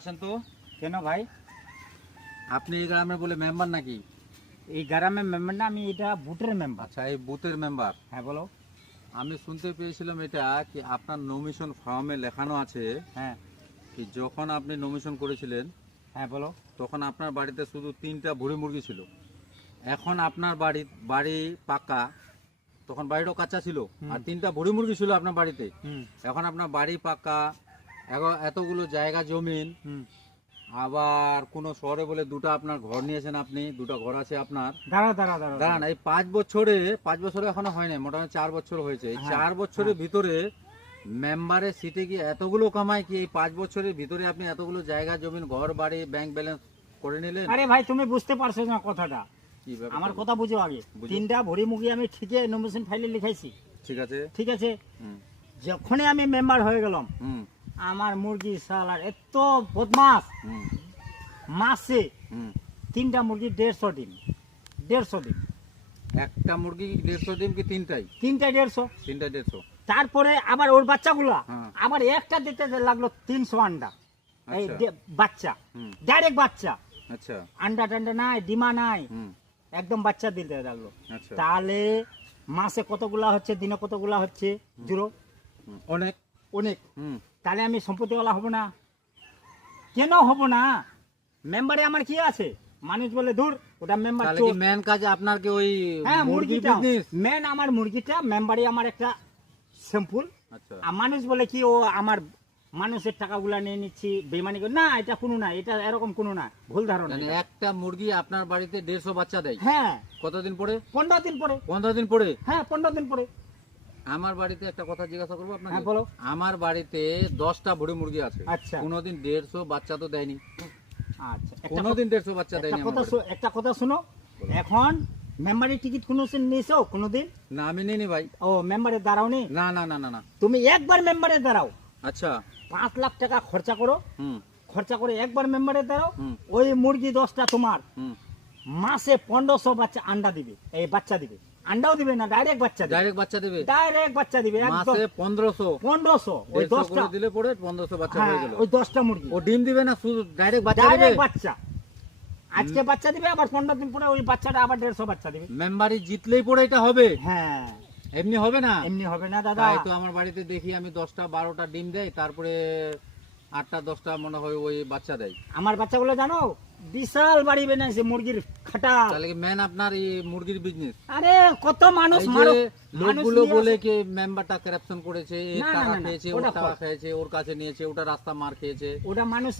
আসেন তো। কেন ভাই? আপনি এই গ্রামের বলে মেম্বার নাকি? এই গ্রামের মেম্বার না, আমি এটা বুথের মেম্বার। আচ্ছা, এই বুথের মেম্বার। হ্যাঁ বলো। আমি শুনতে পেয়েছিলাম এটা কি আপনার নমিশন ফর্মে লেখানো আছে হ্যাঁ কি যখন আপনি নমিশন করেছিলেন হ্যাঁ বলো। তখন আপনার বাড়িতে শুধু 3টা ভুড়ি মুরগি ছিল। এখন আপনার বাড়ি পাকা, তখন বাড়িটাও কাঁচা ছিল আর 3টা ভুড়ি মুরগি ছিল আপনার বাড়িতে। এখন আপনার বাড়ি পাকা, এতগুলো জায়গা জমিন, আবার কোন শহরে বলে 2টা আপনার ঘর নিয়েছেন, আপনি 2টা ঘর আছে আপনার। দাঁড়ান, এই 5 বছরে এখনো হয় নাই, মোটামুটি 4 বছর হয়েছে। এই 4 বছরের ভিতরে মেম্বারের সিটে কি এতগুলো কামাই কি এই 5 বছরের ভিতরে আপনি এতগুলো জায়গা জমিন ঘর বাড়ি ব্যাংক ব্যালেন্স করে নিলেন? আরে ভাই তুমি বুঝতে পারছো না কথাটা, কি ব্যাপার? আমার কথা বুঝো আগে। বুঝো। 3টা ভরি মুরগি আমি ঠিকই নমিনেশন ফাইলে লিখাইছি, ঠিক আছে। ঠিক আছে। হুম, যখনই আমি মেম্বার হয়ে গেলাম, হুম, আমার মুরগি সালার এত বদমাস, হুম, মাসে হুম। 3টা মুরগি 150 ডিম, 150 ডিম, একটা মুরগি 150 ডিম কি 3টাই? 3টা 150। 3টা 150। তারপরে আবার ওর বাচ্চাগুলা হ্যাঁ। আবার একটা দিতে লাগলো 300 আন্ডা। এই আচ্ছা। বাচ্চা, হুম, ডাইরেক্ট বাচ্চা, আচ্ছা। আন্ডা টান্ডা নাই, ডিমা নাই, হুম, একদম বাচ্চা দিতে লাগলো। আচ্ছা। তাহলে মাসে কতগুলা হচ্ছে, দিনে কতগুলা হচ্ছে? জিরো। হুম, অনেক। অনেক। হুম, তাহলে আমি সম্পত্তিওয়ালা হব না? কেন হব না? মেম্বারে আমার কি আছে? মানুষ বলে দূর, ওটা মেম্বার তাহলে চোর। কি মেন কাজ আপনার কি ওই হ্যাঁ, মুরগি মুরগিটা বিজনেস? মেন, আমার মুরগিটা মেম্বারে আমার একটা সিম্পল। আচ্ছা। আর মানুষ বলে কি ও আমার মানুষের টাকাগুলা নিয়ে নিচ্ছি, বেমানি করে। না, এটা কোনো না, এটা এরকম কোনো না, ভুল ধারণা মানে এটা। একটা মুরগি আপনার বাড়িতে 150 বাচ্চা দেয়? হ্যাঁ, কতদিন পরে? 15 দিন পরে। 15 দিন পরে। হ্যাঁ, 15 দিন পরে। আমার বাড়িতে একটা কথা জিজ্ঞাসা করবো আপনাকে? হ্যাঁ, বলো। আমার বাড়িতে 10টা ভুড়ি মুরগি আছে। আচ্ছা। কোনোদিন 150 বাচ্চা তো দেয়নি। আচ্ছা, কোনোদিন 150 বাচ্চা একটা দেয়নি কথা আমার বাড়িতে। একটা কথা শোনো। এখন মেম্বারের টিকিট কোনোদিন নিয়েছো কোনোদিন? না, আমি নিইনি ভাই। ও, মেম্বারের দাঁড়াও নি? না না না না না। তুমি একবার মেম্বারে দাঁড়াও, আচ্ছা। 5 লাখ টাকা খরচা করো, হুম, খরচা করে একবার মেম্বারে দাঁড়াও। হুম, ওই মুরগি 10টা তোমার হুম। মাসে 1500 বাচ্চা আন্ডা দিবে। এই বাচ্চা দিবে, আন্ডাও দিবে না, ডাইরেক্ট বাচ্চা দিবে। ডাইরেক্ট বাচ্চা দেবে? ডাইরেক্ট বাচ্চা দিবে একদম। মাসে 1500? 1500 ওই 150 10টা। করে দিলে পরে 1500 বাচ্চা হ্যাঁ, হয়ে গেল। ওই 10টা মুরগি ও ডিম দিবে না, শুধু ডাইরেক্ট বাচ্চা দিবে? ডাইরেক্ট বাচ্চা। আজকে বাচ্চা দিবে, আবার 15 দিন পরে ওই বাচ্চাটা আবার 150 বাচ্চা দিবে। মেম্বারি জিতলেই পরে এটা হবে? হ্যাঁ, এমনি হবে না? এমনি হবে না দাদা। তাই তো আমার বাড়িতে দেখি আমি 10টা 12টা ডিম দেয়, তারপরে 8টা 10টা মনে হয় ওই বাচ্চা দেয়। আমার বাচ্চাগুলো জানো বিশাল বাড়ি বানাইছে মুরগির খাটা। তাহলে কি মেন আপনার এই মুরগির বিজনেস? আরে কত মানুষ এই যে মারো, লোকগুলো বলে কি মেম্বারটা কারাপশন করেছে, এর না, না, টাকা না, না, খেয়েছে, ওর ওটা টাকা false। খেয়েছে, ওর কাছে নিয়েছে, ওটা রাস্তা মার খেয়েছে। ওটা মানুষের